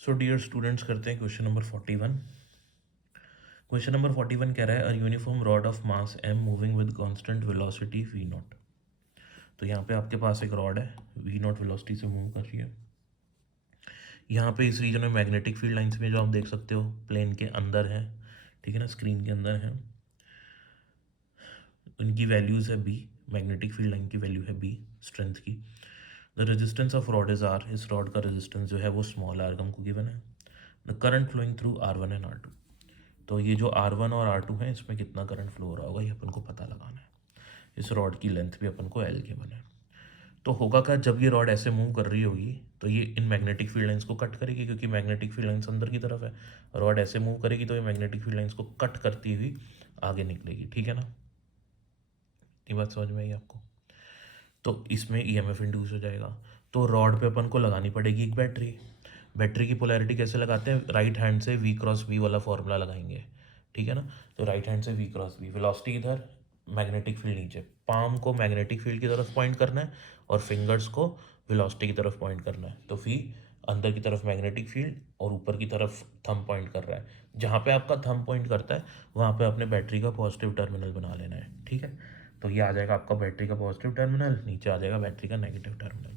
So dear students, करते हैं question number 41। Question number 41 कह रहा है a uniform rod of mass m moving with constant velocity v not. तो यहाँ पे आपके पास एक रॉड है, v नॉट वेलोसिटी से मूव कर रही है। यहाँ पे इस रीजन में मैग्नेटिक फील्ड लाइंस में जो आप देख सकते हो प्लेन के अंदर है, ठीक है ना, स्क्रीन के अंदर है। उनकी वैल्यूज़ है b, मैग्नेटिक फील्ड लाइन की वैल्यू है b स्ट्रेंथ की। The resistance of rod is r, इस रॉड का रेजिस्टेंस जो है वो स्मॉल r हमको गिवन है। The current flowing through r1 and r2। तो ये जो R1 और R2 है इसमें कितना करंट फ्लो हो रहा होगा ये अपन को पता लगाना है। इस रॉड की लेंथ भी अपन को L गिवन है। तो होगा क्या, जब ये रॉड ऐसे मूव कर रही होगी तो ये इन मैग्नेटिक फील्ड लाइंस को कट करेगी, क्योंकि मैग्नेटिक फील्ड लाइंस अंदर की तरफ है। रॉड ऐसे मूव करेगी तो ये मैग्नेटिक फील्ड लाइंस को कट करती हुई आगे निकलेगी, ठीक है ना। ये बात समझ में आई आपको। तो इसमें EMF इंड्यूस हो जाएगा। तो रॉड पे अपन को लगानी पड़ेगी एक बैटरी। बैटरी की पोलैरिटी कैसे लगाते हैं, राइट हैंड से V क्रॉस V वाला फॉर्मूला लगाएंगे, ठीक है ना। तो राइट हैंड से V क्रॉस V, वेलोसिटी इधर, मैग्नेटिक फील्ड नीचे। पाम को मैग्नेटिक फील्ड की तरफ पॉइंट करना है और फिंगर्स को वेलोसिटी की तरफ पॉइंट करना है। तो V अंदर की तरफ मैग्नेटिक फील्ड और ऊपर की तरफ थंब पॉइंट कर रहा है। जहाँ पे आपका थंब पॉइंट करता है वहाँ पे अपने बैटरी का पॉजिटिव टर्मिनल बना लेना है, ठीक है। तो ये आ जाएगा आपका बैटरी का पॉजिटिव टर्मिनल, नीचे आ जाएगा बैटरी का नेगेटिव टर्मिनल।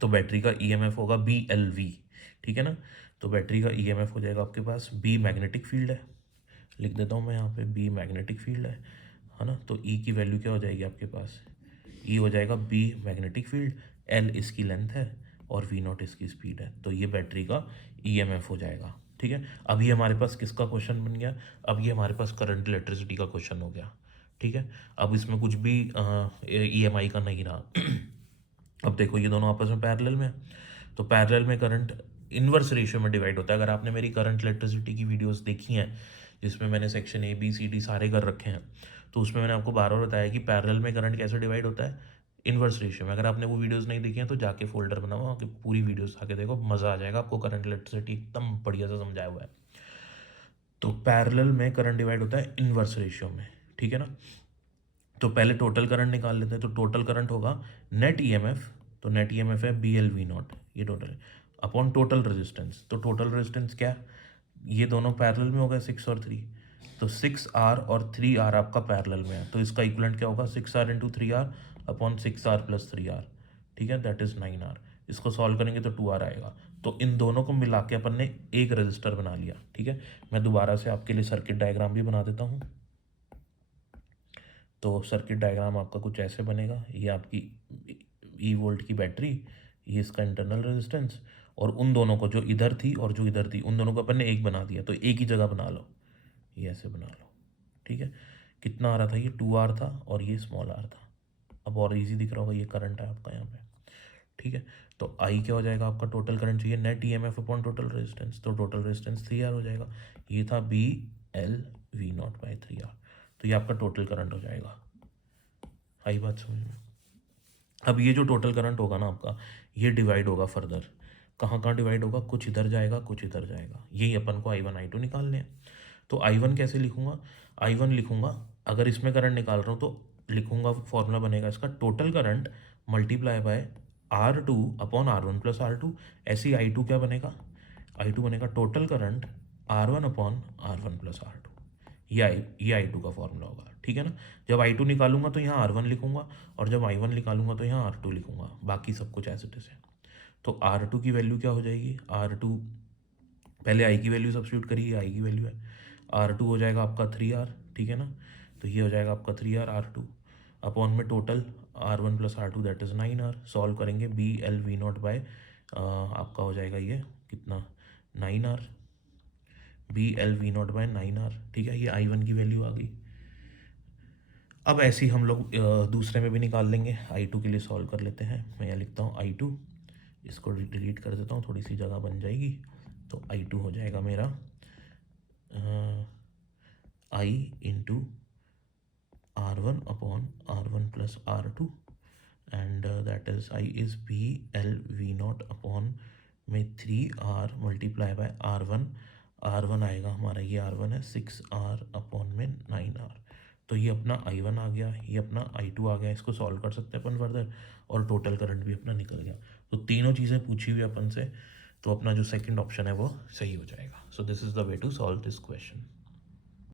तो बैटरी का EMF होगा BLV, ठीक है ना। तो बैटरी का EMF हो जाएगा आपके पास, B मैग्नेटिक फील्ड है, लिख देता हूँ मैं यहाँ पे, B मैग्नेटिक फील्ड है ना। तो E की वैल्यू क्या हो जाएगी आपके पास, E हो जाएगा B मैग्नेटिक फील्ड, L इसकी लेंथ है और V नॉट इसकी स्पीड है। तो ये बैटरी का EMF हो जाएगा, ठीक है। अब ये हमारे पास किसका क्वेश्चन बन गया, अब ये हमारे पास करंट इलेक्ट्रिसिटी का क्वेश्चन हो गया, ठीक है। अब इसमें कुछ भी EMI का नहीं रहा। अब देखो ये दोनों आपस में पैरेलल में है, तो पैरेलल में करंट इन्वर्स रेशियो में डिवाइड होता है। अगर आपने मेरी करंट इलेक्ट्रिसिटी की वीडियोस देखी हैं जिसमें मैंने सेक्शन ABCD सारे कर रखे हैं, तो उसमें मैंने आपको बार बार बताया कि पैरेलल में करंट कैसे डिवाइड होता है, इन्वर्स रेशियो में। अगर आपने वो वीडियोस नहीं देखी हैं तो जाके फोल्डर बनाओ, वहाँ की पूरी वीडियोस आके देखो, मज़ा आ जाएगा आपको। करंट इलेक्ट्रिसिटी एकदम बढ़िया से समझाया हुआ है। तो पैरेलल में करंट डिवाइड होता है इन्वर्स रेशियो में, ठीक है ना। तो पहले टोटल करंट निकाल लेते हैं। तो टोटल करंट होगा नेट EMF, तो नेट EMF है BLV नॉट, ये टोटल अपॉन टोटल रेजिस्टेंस। तो टोटल रेजिस्टेंस क्या, ये दोनों पैरेलल में हो गए 6 और 3, तो 6R और 3R आपका पैरेलल में है। तो इसका इक्वलेंट क्या होगा, 6R into 3R upon 6R plus 3R, ठीक है, दैट इज़ 9R। इसको सॉल्व करेंगे तो 2R आएगा। तो इन दोनों को मिला के अपन ने एक रजिस्टर बना लिया, ठीक है। मैं दोबारा से आपके लिए सर्किट डायग्राम भी बना देता हूँ। तो सर्किट डायग्राम आपका कुछ ऐसे बनेगा, ये आपकी E वोल्ट की बैटरी, ये इसका इंटरनल रेजिस्टेंस, और उन दोनों को जो इधर थी और जो इधर थी उन दोनों को अपन ने एक बना दिया। तो एक ही जगह बना लो, ये ऐसे बना लो, ठीक है। कितना आ रहा था, ये 2R था और ये स्मॉल r था। अब और इजी दिख रहा होगा, ये करंट है आपका यहाँ पे, ठीक है। तो I क्या हो जाएगा आपका, टोटल करंट चाहिए net EMF upon total resistance, तो टोटल रेजिस्टेंस 3R हो जाएगा। ये था BLV नॉट बाई 3R। तो ये आपका टोटल करंट हो जाएगा। आई बात समझ में। अब ये जो टोटल करंट होगा ना आपका, ये डिवाइड होगा फर्दर। कहाँ कहाँ डिवाइड होगा, कुछ इधर जाएगा कुछ इधर जाएगा। यही अपन को I1 I2 निकालने हैं। तो I1 कैसे लिखूंगा, I1 लिखूंगा, अगर इसमें करंट निकाल रहा हूँ तो लिखूंगा, फॉर्मूला बनेगा इसका total current multiply by R2 upon R1 plus R2। ऐसे ही I2 क्या बनेगा, I2 बनेगा total current R1 upon R1 plus R2। ये I2 का फॉर्मूला होगा, ठीक है ना। जब I2 निकालूंगा तो यहाँ R1 लिखूंगा, और जब I1 निकालूंगा तो यहाँ R2 लिखूंगा, बाकी सब कुछ ऐसे तैसे। तो R2 की वैल्यू क्या हो जाएगी, R2 पहले I की वैल्यू सब्स्टिट्यूट करिए, I की वैल्यू है R2 हो जाएगा आपका 3R, ठीक है ना। तो ये हो जाएगा आपका 3R R2 अपॉन में total R1 plus R2 that is 9R। Solve करेंगे BLV नॉट बाय आपका हो जाएगा ये कितना, 9R, BLV not bye 9R, ठीक है। ये I1 की वैल्यू आ गई। अब ऐसे ही हम लोग दूसरे में भी निकाल लेंगे। I2 के लिए सॉल्व कर लेते हैं। मैं यहाँ लिखता हूँ I2, इसको डिलीट कर देता हूँ, थोड़ी सी जगह बन जाएगी। तो I2 हो जाएगा मेरा I into R1 upon R1 plus R2, and that is I is BLV not upon में 3R multiply by R1। R1 आएगा हमारा, ये R1 है, 6R अपॉन में 9R। तो ये अपना I1 आ गया, ये अपना I2 आ गया। इसको सॉल्व कर सकते हैं अपन फर्दर, और टोटल करंट भी अपना निकल गया। तो तीनों चीज़ें पूछी हुई अपन से, तो अपना जो सेकंड ऑप्शन है वो सही हो जाएगा. So this is the way to solve this question.